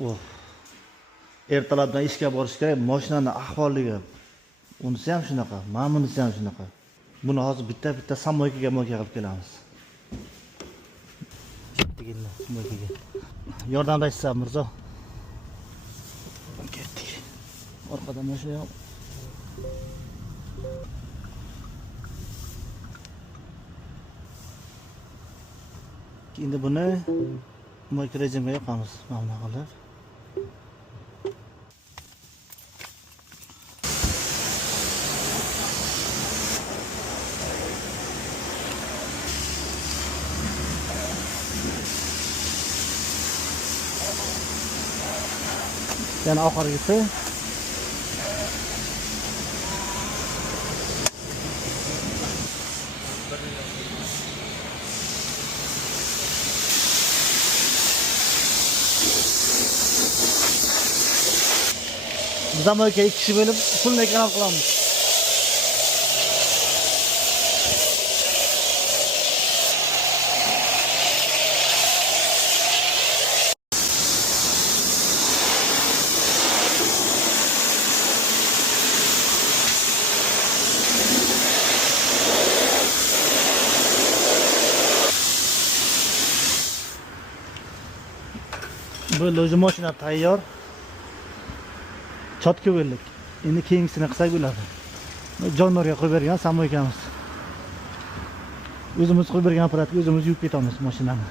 Oh. Ertalabdan ishga borish kerak, mashinaning ahvolligi. Unisi ham shunaqa, mana bunisi ham shunaqa. Buni hozir bitta samoykaga qilib kelamiz. Ketdik samoykaga. Yordamlashsiz, Mirzo. Ketdik. Orqadan mashina yo'q. Endi buni moyka rejimga yoqamiz, mana qilib. Yana oxirgisi. Zamoyka 2 kishi bo'lib pulni kanal qilamiz. Bu loji mashina tayyor. Chotka bo'ldik. Endi keyingisini qilsak bo'ladi. Jonivorga qo'yib bergan samoykamiz. O'zimiz qo'yib bergan apparatga o'zimiz yuvib ketamiz mashinani.